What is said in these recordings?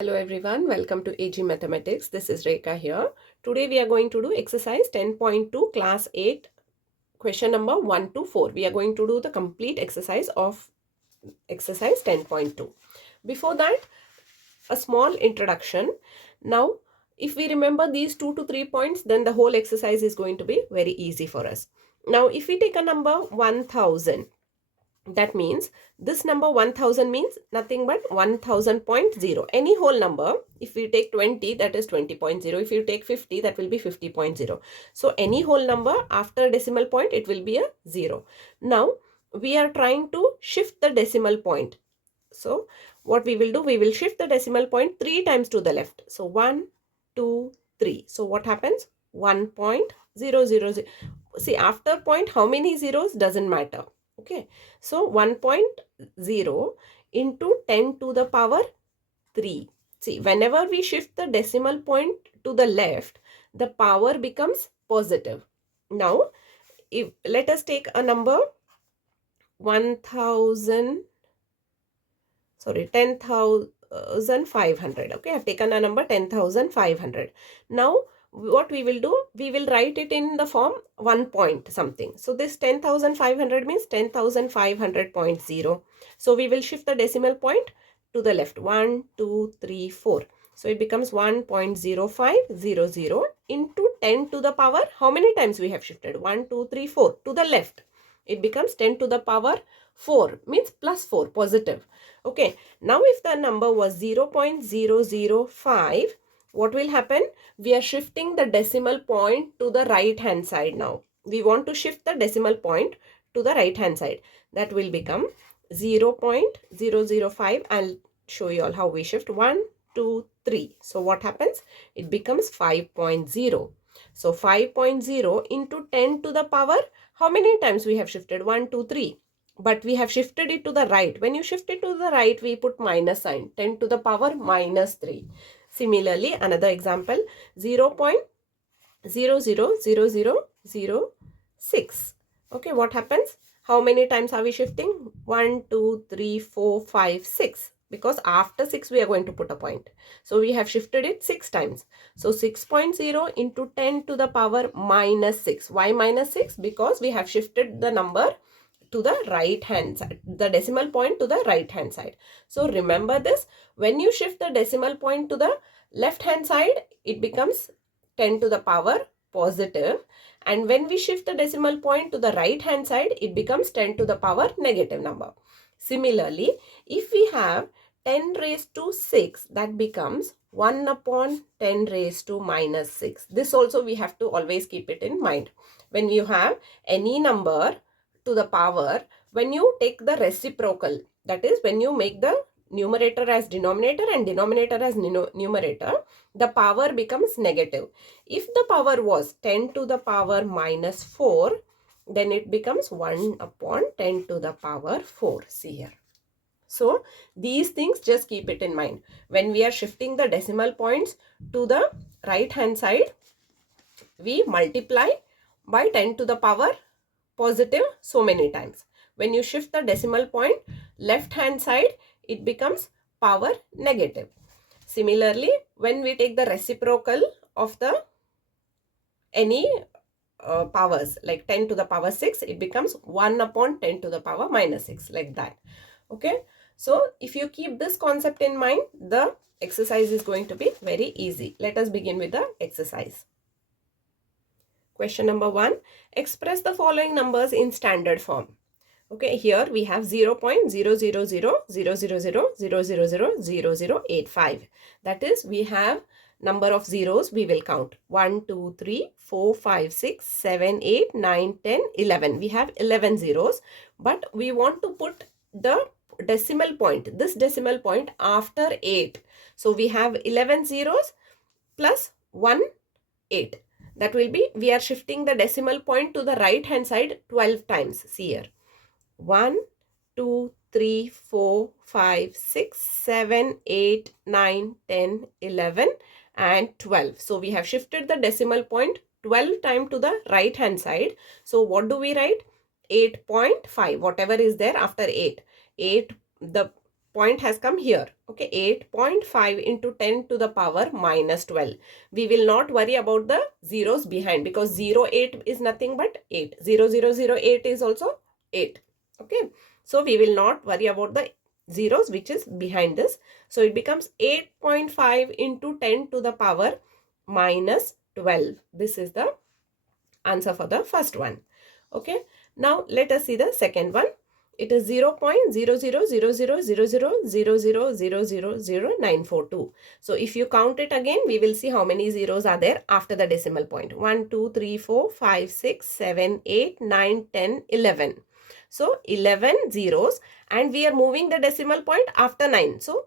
Hello everyone, welcome to AG Mathematics. This is Rekha here. Today we are going to do exercise 10.2 class 8 question number 1 to 4. We are going to do the complete exercise of exercise 10.2. Before that, a small introduction. Now, if we remember these 2 to 3 points, then the whole exercise is going to be very easy for us. Now, if we take a number 1000, that means this number 1000 means nothing but 1000.0. Any whole number, if we take 20, that is 20.0. If you take 50, that will be 50.0. So any whole number after decimal point, it will be a 0. Now we are trying to shift the decimal point. So what we will do, we will shift the decimal point 3 times to the left. So 1, 2, 3. So what happens? 1.000. See, after point, how many zeros doesn't matter. Okay, so 1.0 into 10 to the power 3. See, whenever we shift the decimal point to the left, the power becomes positive. Now, if let us take a number 10,500. Okay, I've taken a number 10,500. Now, what we will do, we will write it in the form 1 point something. So this 10,500 means 10,500.0. So we will shift the decimal point to the left. 1, 2, 3, 4. So it becomes 1.0500 into 10 to the power. How many times we have shifted? 1, 2, 3, 4 to the left. It becomes 10 to the power 4, means plus 4, positive. Okay, now if the number was 0.005, what will happen? We are shifting the decimal point to the right hand side now. We want to shift the decimal point to the right hand side. That will become 0.005. I'll show you all how we shift. 1, 2, 3. So what happens? It becomes 5.0. So 5.0 into 10 to the power, how many times we have shifted? 1, 2, 3. But we have shifted it to the right. When you shift it to the right, we put minus sign. 10 to the power minus 3. Similarly, another example, 0.000006. Okay, what happens? How many times are we shifting? 1, 2, 3, 4, 5, 6. Because after 6, we are going to put a point. So we have shifted it 6 times. So 6.0 into 10 to the power minus 6. Why minus 6? Because we have shifted the number to the right hand side, the decimal point to the right hand side. So remember this, when you shift the decimal point to the left hand side, it becomes 10 to the power positive, and when we shift the decimal point to the right hand side, it becomes 10 to the power negative number. Similarly, if we have 10 raised to 6, that becomes 1 upon 10 raised to minus 6. This also we have to always keep it in mind. When you have any number to the power, when you take the reciprocal, that is when you make the numerator as denominator and denominator as numerator, the power becomes negative. If the power was 10 to the power minus 4, then it becomes 1 upon 10 to the power 4. See here. So these things just keep it in mind. When we are shifting the decimal points to the right hand side, we multiply by 10 to the power positive so many times. When you shift the decimal point left hand side, it becomes power negative. Similarly, when we take the reciprocal of the any powers, like 10 to the power 6, it becomes 1 upon 10 to the power minus 6, like that. Okay, so if you keep this concept in mind, the exercise is going to be very easy. Let us begin with the exercise. Question number 1, express the following numbers in standard form. Okay, here we have 0.0000000000085. That is, we have number of zeros we will count. 1, 2, 3, 4, 5, 6, 7, 8, 9, 10, 11. We have 11 zeros, but we want to put the decimal point, this decimal point after 8. So we have 11 zeros plus 1, 8. That will be, we are shifting the decimal point to the right hand side 12 times. See here. 1, 2, 3, 4, 5, 6, 7, 8, 9, 10, 11 and 12. So we have shifted the decimal point 12 times to the right hand side. So what do we write? 8.5, whatever is there after 8. 8, the point has come here. Okay, 8.5 into 10 to the power minus 12. We will not worry about the zeros behind because 08 is nothing but 8. 0008 is also 8. Okay, so we will not worry about the zeros which is behind this. So it becomes 8.5 into 10 to the power minus 12. This is the answer for the first one. Okay, now let us see the second one. It is 0.00000000000942. So if you count it again, we will see how many zeros are there after the decimal point. 1, 2, 3, 4, 5, 6, 7, 8, 9, 10, 11. So 11 zeros, and we are moving the decimal point after 9. So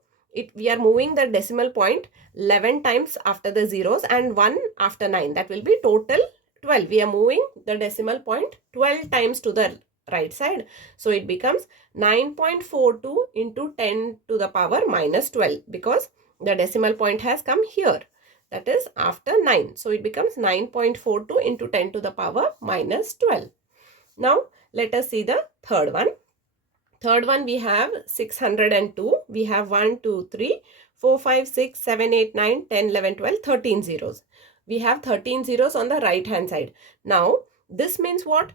we are moving the decimal point 11 times after the zeros and 1 after 9. That will be total 12. We are moving the decimal point 12 times to the right side. So it becomes 9.42 into 10 to the power minus 12 because the decimal point has come here. That is after 9. So it becomes 9.42 into 10 to the power minus 12. Now let us see the third one. Third one, we have 602. We have 1, 2, 3, 4, 5, 6, 7, 8, 9, 10, 11, 12, 13 zeros. We have 13 zeros on the right hand side. Now, this means what?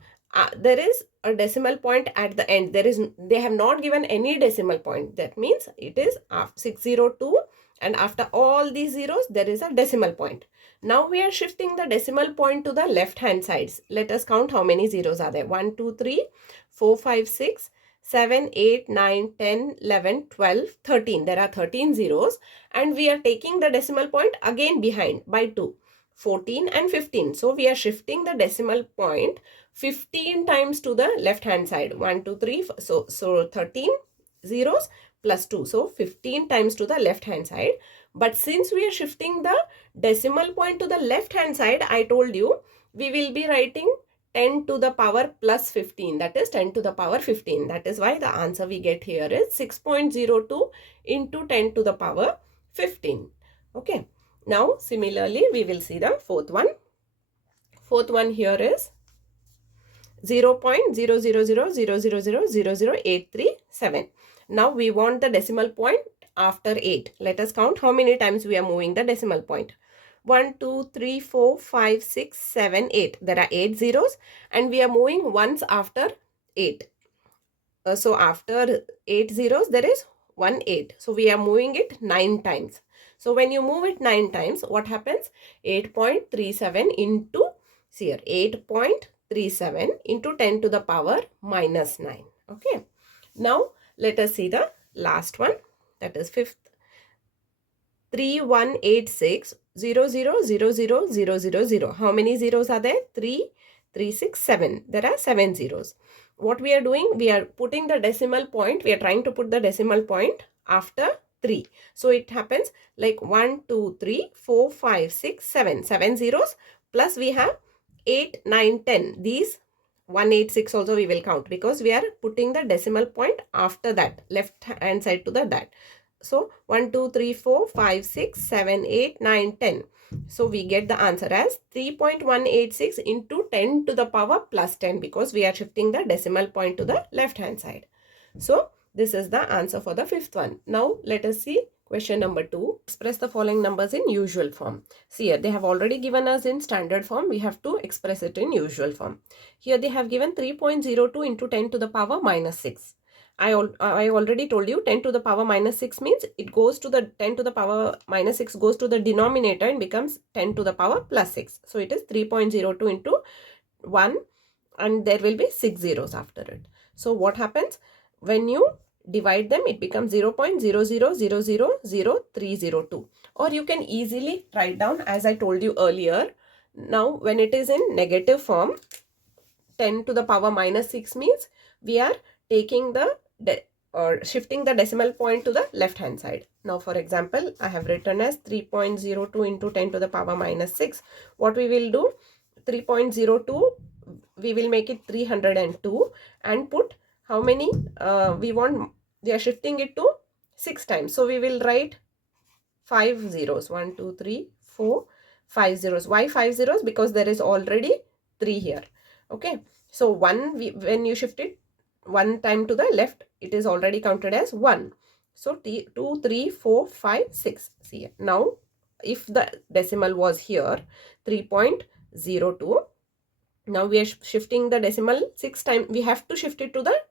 There is a decimal point at the end. They have not given any decimal point. That means it is 602, and after all these zeros, there is a decimal point. Now we are shifting the decimal point to the left hand sides. Let us count how many zeros are there. 1, 2, 3, 4, 5, 6, 7, 8, 9, 10, 11, 12, 13. There are 13 zeros, and we are taking the decimal point again behind by 2. 14 and 15. So we are shifting the decimal point 15 times to the left hand side. 1, 2, 3. So 13 zeros plus 2. So 15 times to the left hand side. But since we are shifting the decimal point to the left hand side, I told you we will be writing 10 to the power plus 15. That is 10 to the power 15. That is why the answer we get here is 6.02 into 10 to the power 15. Okay. Now, similarly, we will see the fourth one. Fourth one here is 0.00000000837. Now, we want the decimal point after 8. Let us count how many times we are moving the decimal point. 1, 2, 3, 4, 5, 6, 7, 8. There are 8 zeros, and we are moving once after 8. So, after 8 zeros, there is 1 8. So, we are moving it 9 times. So, when you move it 9 times, what happens? 8.37 into, see here, 8.37 into 10 to the power minus 9. Okay. Now, let us see the last one. That is fifth. 3186000000. How many zeros are there? 3, 3, 6, 7. There are 7 zeros. What we are doing? We are putting the decimal point. We are trying to put the decimal point after 3. So it happens like 1, 2, 3, 4, 5, 6, 7. 7 zeros plus we have 8, 9, 10. These 186 also we will count because we are putting the decimal point after that, left hand side to the that. So 1, 2, 3, 4, 5, 6, 7, 8, 9, 10. So we get the answer as 3.186 into 10 to the power plus 10 because we are shifting the decimal point to the left hand side. So this is the answer for the fifth one. Now let us see question number 2. Express the following numbers in usual form. See here, they have already given us in standard form. We have to express it in usual form. Here they have given 3.02 into 10 to the power minus 6. I already told you 10 to the power minus 6 means it goes to the 10 to the power minus 6 goes to the denominator and becomes 10 to the power plus 6. So it is 3.02 into 1 and there will be 6 zeros after it. So what happens? When you divide them, it becomes 0.000000302. Or you can easily write down as I told you earlier. Now when it is in negative form, 10 to the power minus 6 means we are taking the or shifting the decimal point to the left hand side. Now for example, I have written as 3.02 into 10 to the power minus 6. What we will do, 3.02, we will make it 302 and put how many we want. We are shifting it to 6 times. So we will write 5 zeros. 1, 2, 3, 4, 5 zeros. Why 5 zeros? Because there is already 3 here. Okay. So 1, when you shift it 1 time to the left, it is already counted as 1. So 2, 3, 4, 5, 6. See, now if the decimal was here 3.02, now we are shifting the decimal 6 times. We have to shift it to the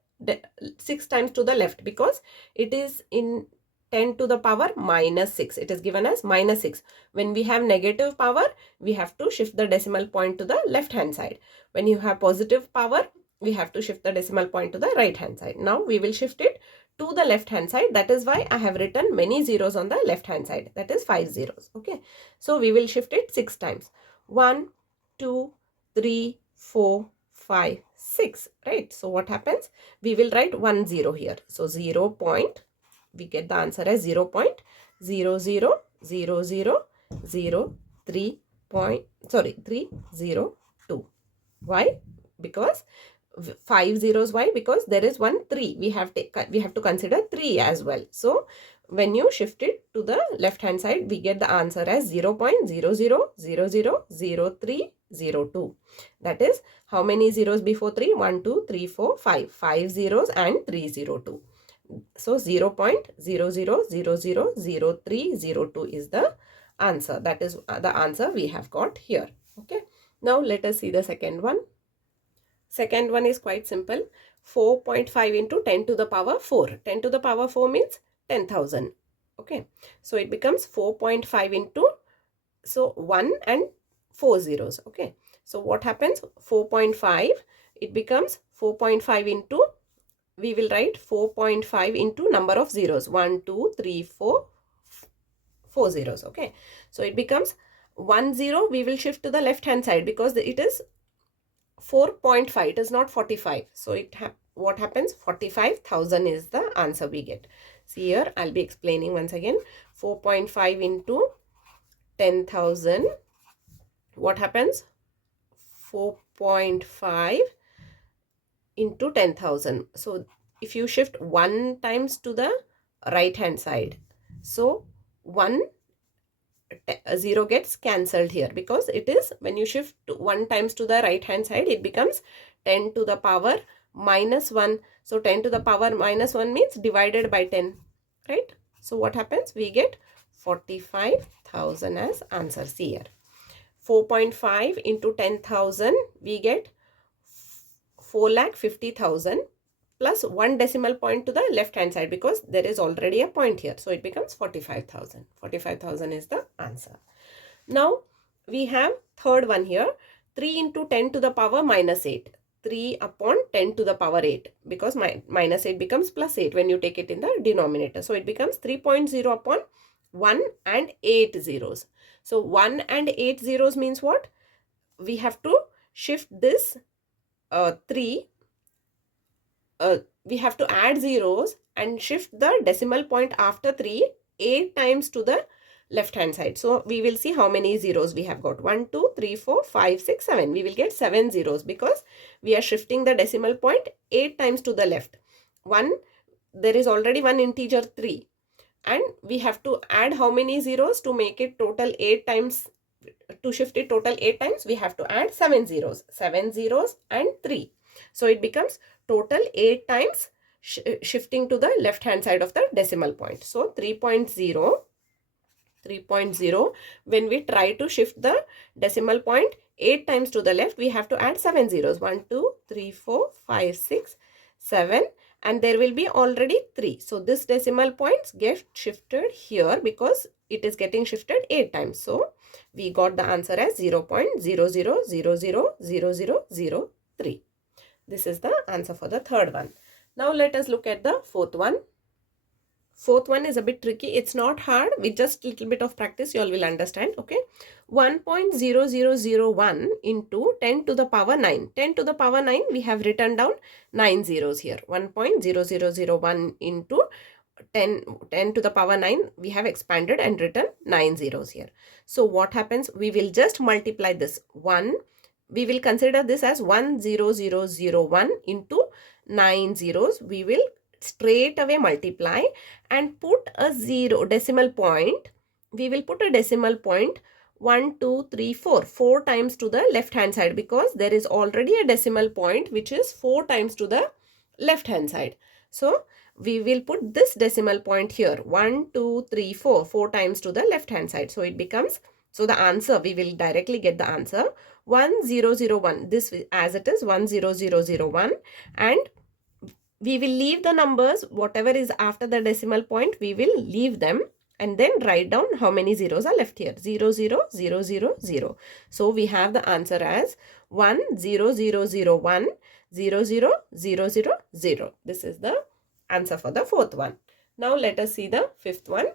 6 times to the left because it is in 10 to the power minus 6. It is given as minus 6. When we have negative power, we have to shift the decimal point to the left hand side. When you have positive power, we have to shift the decimal point to the right hand side. Now we will shift it to the left hand side. That is why I have written many zeros on the left hand side. That is 5 zeros. Okay. So we will shift it 6 times. 1, 2, 3, 4, 5, 6. Right. So what happens? We will write 1 0 here. So 0 point. We get the answer as 0 0.00003.302. Why? Because 5 zeros. Why? Because there is one 3. We have to consider 3 as well. So when you shift it to the left hand side, we get the answer as 0.00000302. That is, how many zeros before 3? 1, 2, 3, 4, 5. 5 zeros and 302. So 0.00000302 is the answer. That is the answer we have got here. Okay. Now let us see the second one. Second one is quite simple. 4.5 into 10 to the power 4. 10 to the power 4 means 10,000. Okay. So it becomes 4.5 into, so 1 and 4 zeros. Okay. So what happens? 4.5, it becomes 4.5 into, we will write 4.5 into number of zeros. 1, 2, 3, 4, 4 zeros. Okay. So it becomes 1 0. We will shift to the left hand side because it is 4.5. It is not 45. So what happens? 45,000 is the answer we get. See here, I'll be explaining once again. 4.5 into 10,000. What happens? 4.5 into 10,000. So if you shift 1 times to the right hand side, so 0 gets cancelled here because it is, when you shift 1 times to the right hand side, it becomes 10 to the power minus 1. So 10 to the power minus 1 means divided by 10, right? So what happens? We get 45,000 as answer. See here, 4.5 into 10,000, we get 4,50,000 plus 1 decimal point to the left hand side because there is already a point here. So it becomes 45,000. 45,000 is the answer. Now we have third one here. 3 into 10 to the power minus 8. 3 upon 10 to the power 8 because minus 8 becomes plus 8 when you take it in the denominator. So it becomes 3.0 upon 1 and 8 zeros. So 1 and 8 zeros means what? We have to shift this 3. We have to add zeros and shift the decimal point after 3 8 times to the left hand side. So we will see how many zeros we have got. 1, 2, 3, 4, 5, 6, 7. We will get 7 zeros because we are shifting the decimal point 8 times to the left. There is already one integer 3 and we have to add how many zeros to make it total 8 times. To shift it total 8 times, we have to add 7 zeros. 7 zeros and 3. So it becomes total 8 times shifting to the left hand side of the decimal point. So 3.0, when we try to shift the decimal point 8 times to the left, we have to add 7 zeros. 1, 2, 3, 4, 5, 6, 7 and there will be already 3. So this decimal points get shifted here because it is getting shifted 8 times. So we got the answer as 0.00000003. This is the answer for the third one. Now let us look at the fourth one. Fourth one is a bit tricky. It's not hard. With just a little bit of practice, you all will understand. Okay. 1.0001 into 10 to the power 9. 10 to the power 9, we have written down 9 zeros here. 1.0001 into 10 to the power 9, we have expanded and written 9 zeros here. So what happens? We will just multiply this 1. We will consider this as 10001 into 9 zeros. We will straight away multiply and put a decimal point. We will put a decimal point 1, 2, 3, 4. 4 times to the left hand side because there is already a decimal point which is 4 times to the left hand side. So we will put this decimal point here, 1, 2, 3, 4, 4 times to the left hand side. So it becomes, so the answer, we will directly get the answer 1001. This as it is 10001, and we will leave the numbers, whatever is after the decimal point, we will leave them and then write down how many zeros are left here. 00000. So we have the answer as 10001 00000. This is the answer for the fourth one. Now let us see the fifth one.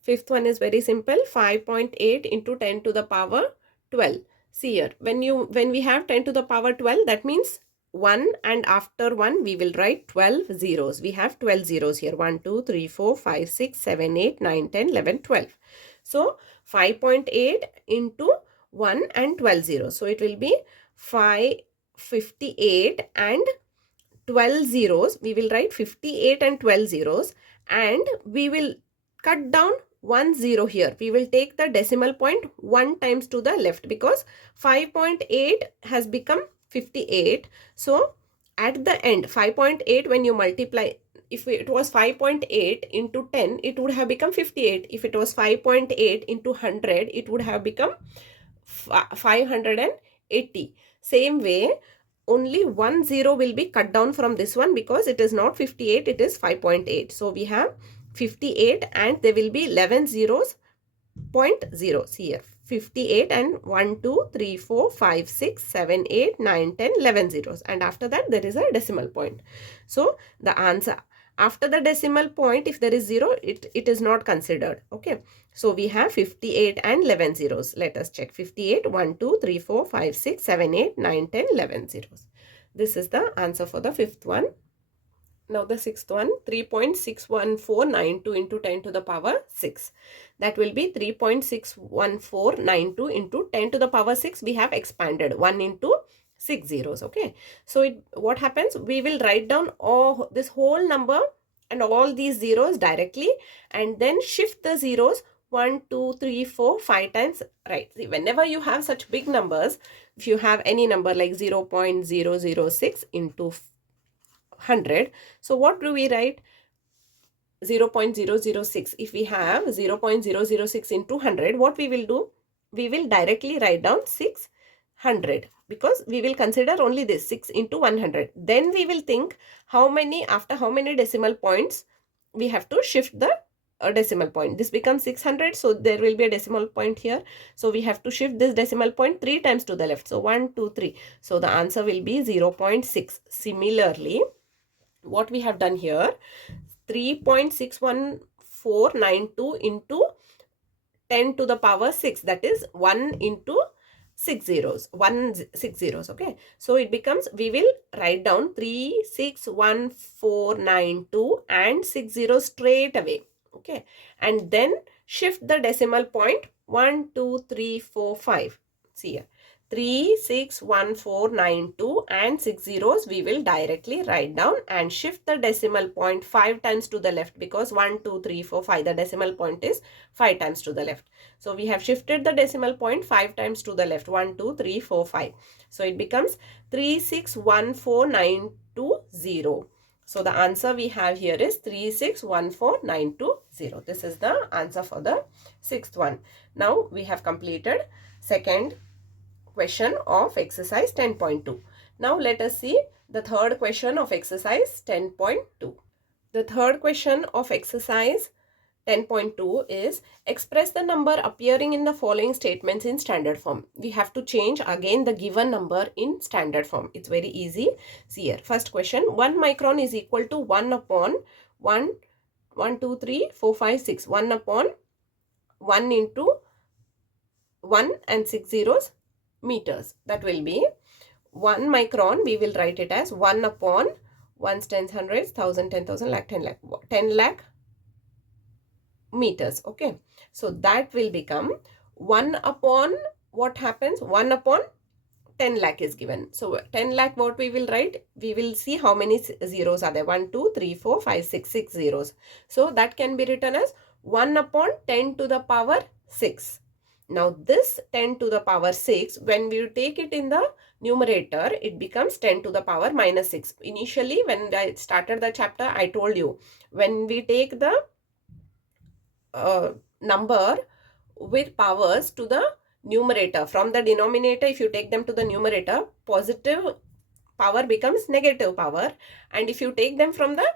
Fifth one is very simple. 5.8 into 10 to the power 12. See here, when we have 10 to the power 12, that means 1, and after 1 we will write 12 zeros. We have 12 zeros here. 1, 2, 3, 4, 5, 6, 7, 8, 9, 10, 11, 12. So 5.8 into 1 and 12 zeros. So it will be 558 and 12 zeros. We will write 58 and 12 zeros, and we will cut down 1 0 here. We will take the decimal point 1 times to the left, because 5.8 has become 58. So at the end, 5.8, when you multiply, if it was 5.8 into 10, it would have become 58. If it was 5.8 into 100, it would have become 580. Same way, only 1 0 will be cut down from this one, because it is not 58, it is 5.8. So we have 58 and there will be 11 zeros, 0.0. See here, 58 and 1, 2, 3, 4, 5, 6, 7, 8, 9, 10, 11 zeros. And after that there is a decimal point. So the answer after the decimal point, if there is 0, it is not considered. Okay. So we have 58 and 11 zeros. Let us check. 58, 1, 2, 3, 4, 5, 6, 7, 8, 9, 10, 11 zeros. This is the answer for the fifth one. Now the sixth one, 3.61492 into 10 to the power 6. That will be 3.61492 into 10 to the power 6. We have expanded 1 into 6 zeros. Okay. So what happens? We will write down this whole number and all these zeros directly, and then shift the zeros 1, 2, 3, 4, 5 times. Right. See, whenever you have such big numbers, if you have any number like 0.006 into 100. So what do we write? 0.006. If we have 0.006 into 100, what we will do? We will directly write down 600, because we will consider only this 6 into 100. Then we will think after how many decimal points we have to shift the decimal point. This becomes 600, so there will be a decimal point here. So we have to shift this decimal point 3 times to the left. So 1, 2, 3. So the answer will be 0.6. Similarly, what we have done here, 3.61492 into 10 to the power 6, that is 1 into 6 zeros, 6 zeros. Okay, so it becomes, we will write down 361,492 and 6 zeros straight away. Okay, and then shift the decimal point 1, 2, 3, 4, 5. See here, 361,492 and 6 zeros we will directly write down, and shift the decimal point 5 times to the left, because 1, 2, 3, 4, 5, the decimal point is 5 times to the left. So we have shifted the decimal point 5 times to the left, 1, 2, 3, 4, 5. So it becomes 3614920. So the answer we have here is 3614920. This is the answer for the sixth one. Now we have completed second question of exercise 10.2. Now let us see the third question of exercise 10.2. The third question of exercise 10.2 is express the number appearing in the following statements in standard form. We have to change again the given number in standard form. It's very easy. See here. First question, 1 micron is equal to 1 upon 1, 2, 3, 4, 5, 6. 1 upon 1 into 1 and 6 zeros meters. That will be 1 micron. We will write it as 1 upon 1s, 10s, 100s, 1000, 10,000, lakh, 10 lakh, 10 lakh meters. Okay, so that will become 1 upon, what happens, 1 upon 10 lakh is given. So 10 lakh, what we will write? We will see how many zeros are there. 1, 2, 3, 4, 5, 6, 6 zeros. So that can be written as 1 upon 10 to the power 6. Now this 10 to the power 6, when we take it in the numerator, it becomes 10 to the power minus 6. Initially, when I started the chapter, I told you, when we take the number with powers to the numerator, from the denominator, if you take them to the numerator, positive power becomes negative power, and if you take them from the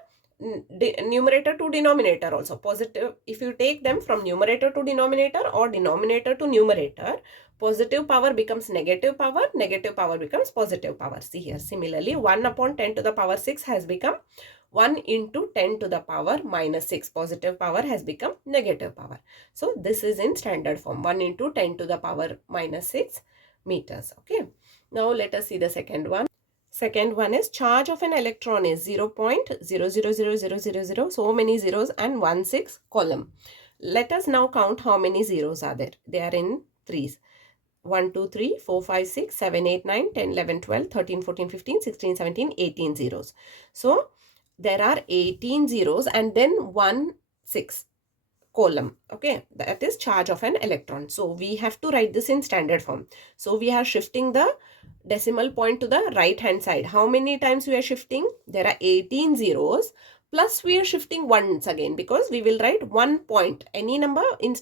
numerator to denominator also, positive, if you take them from numerator to denominator or denominator to numerator, positive power becomes negative power becomes positive power. See here, similarly 1 upon 10 to the power 6 has become 1 into 10 to the power minus 6. Positive power has become negative power. So this is in standard form, 1 into 10 to the power minus 6 meters. Okay. Now let us see the second one. Second one is charge of an electron is 0.000000, so many zeros and 1/6 column. Let us now count how many zeros are there. They are in threes. 1, 2, 3, 4, 5, 6, 7, 8, 9, 10, 11, 12, 13, 14, 15, 16, 17, 18 zeros. So there are 18 zeros and then 1/6 column. Okay, that is charge of an electron. So we have to write this in standard form. So we are shifting the decimal point to the right hand side. How many times we are shifting? There are 18 zeros, plus we are shifting once again, because we will write 1 point. Any number, in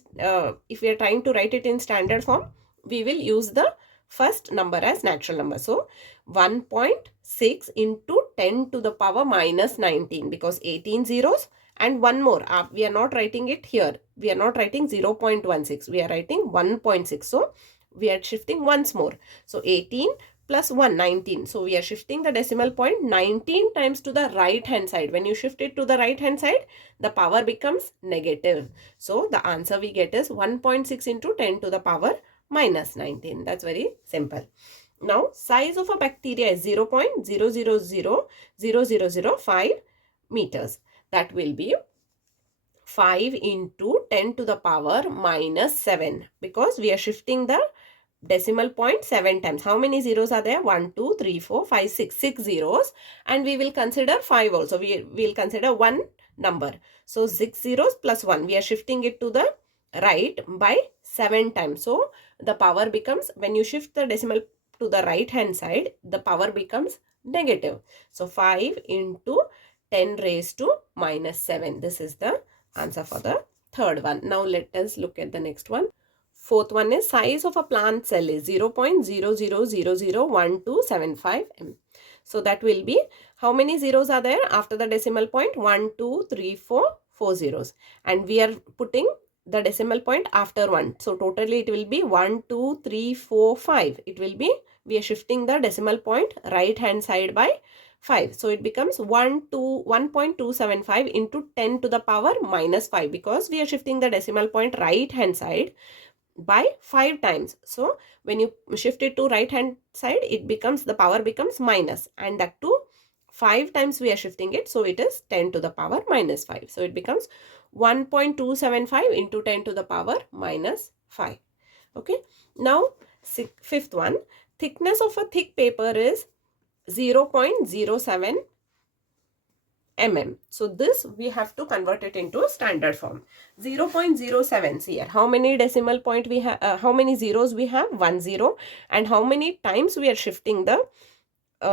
if we are trying to write it in standard form, we will use the first number as natural number. So 1.6 into 10 to the power minus 19, because 18 zeros and one more. We are not writing it here. We are not writing 0.16. We are writing 1.6. So we are shifting once more. So 18 plus 1, 19. So we are shifting the decimal point 19 times to the right hand side. When you shift it to the right hand side, the power becomes negative. So the answer we get is 1.6 into 10 to the power minus 19. That's very simple. Now size of a bacteria is 0.00000005 meters. That will be 5 into 10 to the power minus 7, because we are shifting the decimal point 7 times. How many zeros are there? 1, 2, 3, 4, 5, 6. 6 zeros, and we will consider 5 also. We will consider one number. So 6 zeros plus 1. We are shifting it to the right by 7 times. So the power becomes, when you shift the decimal to the right hand side, the power becomes negative. So 5 into 10 raised to minus 7. This is the answer for the third one. Now let us look at the next one. Fourth one is size of a plant cell is 0.00001275 m. So that will be, how many zeros are there after the decimal point? 1, 2, 3, 4, 4 zeros. And we are putting the decimal point after 1. So totally it will be 1, 2, 3, 4, 5. It will be, we are shifting the decimal point right hand side by 5. So it becomes 1.275 into 10 to the power minus 5, because we are shifting the decimal point right hand side by 5 times. So when you shift it to right hand side, it becomes, the power becomes minus, and that too 5 times we are shifting it. So it is 10 to the power minus 5. So it becomes 1.275 into 10 to the power minus 5. Okay. Now fifth one, thickness of a thick paper is 0.07 mm. So this we have to convert it into standard form. 0.07 here. How many decimal point we have? How many zeros we have? 1 0. And how many times we are shifting the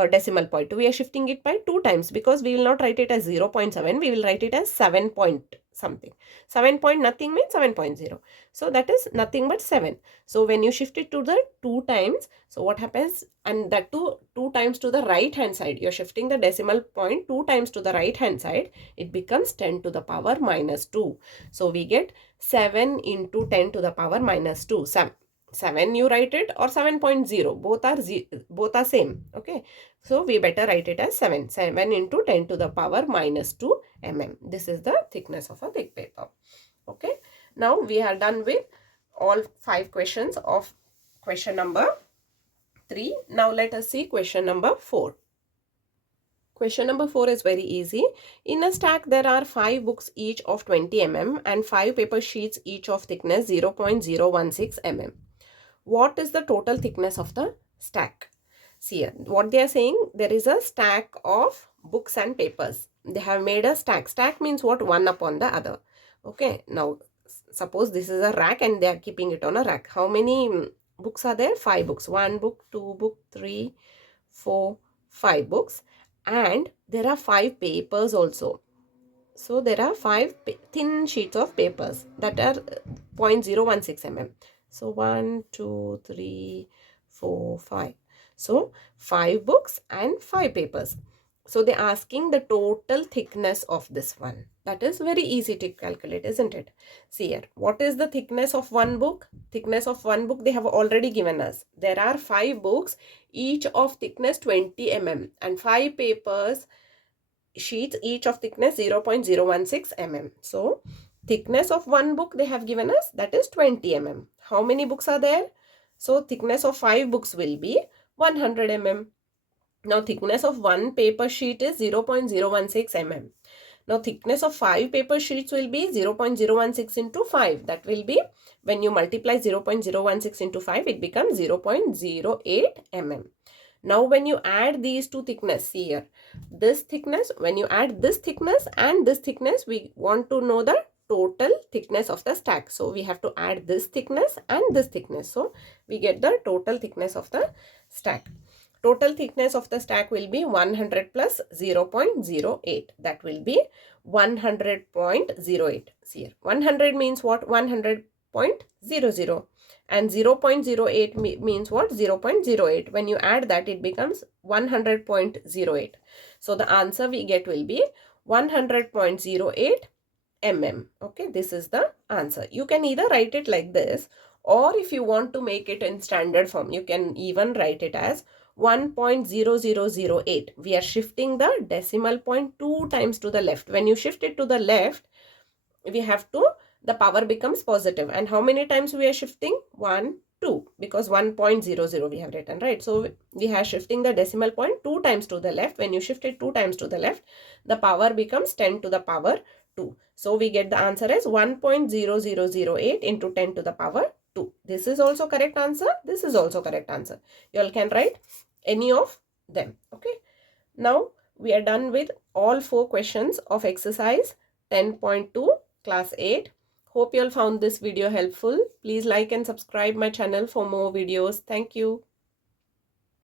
decimal point? We are shifting it by 2 times, because we will not write it as 0.7. We will write it as 7 point something. 7 point nothing means 7.0. So that is nothing but 7. So when you shift it to the 2 times, so what happens? And that 2 times to the right hand side, you are shifting the decimal point 2 times to the right hand side, it becomes 10 to the power minus 2. So we get 7 into 10 to the power minus 2. 7 you write it, or 7.0, both are same. Okay, so we better write it as 7 into 10 to the power minus 2 mm. This is the thickness of a thick paper. Okay, now we are done with all 5 questions of question number 3. Now let us see question number 4. Question number 4 is very easy. In a stack, there are 5 books each of 20 mm and 5 paper sheets each of thickness 0.016 mm. What is the total thickness of the stack? See here, what they are saying, there is a stack of books and papers. They have made a stack. Stack means what? One upon the other. Okay, now suppose this is a rack and they are keeping it on a rack. How many books are there? 5 books. 1 book, 2 book, 3, 4, 5 books. And there are 5 papers also. So there are 5 thin sheets of papers that are 0.016 mm. So 1, 2, 3, 4, 5. So 5 books and 5 papers. So they're asking the total thickness of this one. That is very easy to calculate, isn't it? See here, what is the thickness of one book? Thickness of one book they have already given us. There are 5 books, each of thickness 20 mm, and 5 papers sheets, each of thickness 0.016 mm. So thickness of one book they have given us, that is 20 mm. How many books are there? So thickness of 5 books will be 100 mm. Now thickness of one paper sheet is 0.016 mm. Now thickness of 5 paper sheets will be 0.016 into 5. That will be, when you multiply 0.016 into 5, it becomes 0.08 mm. Now when you add these two thickness, see here, this thickness, when you add this thickness and this thickness, we want to know the total thickness of the stack. So we have to add this thickness and this thickness. So we get the total thickness of the stack. Total thickness of the stack will be 100 plus 0.08. That will be 100.08. See here, 100 means what? 100.00. And 0.08 means what? 0.08. When you add that, it becomes 100.08. So the answer we get will be 100.08 mm. Okay, this is the answer. You can either write it like this, or if you want to make it in standard form, you can even write it as 1.0008. We are shifting the decimal point 2 times to the left. When you shift it to the left, we have to, the power becomes positive. And how many times we are shifting? 1, 2, because 1.00 we have written, right? So we are shifting the decimal point 2 times to the left. When you shift it 2 times to the left, the power becomes 10 to the power 2. So we get the answer as 1.0008 into 10 to the power 2. This is also correct answer. This is also correct answer. You all can write any of them. Okay. Now we are done with all 4 questions of exercise 10.2 class 8. Hope you all found this video helpful. Please like and subscribe my channel for more videos. Thank you.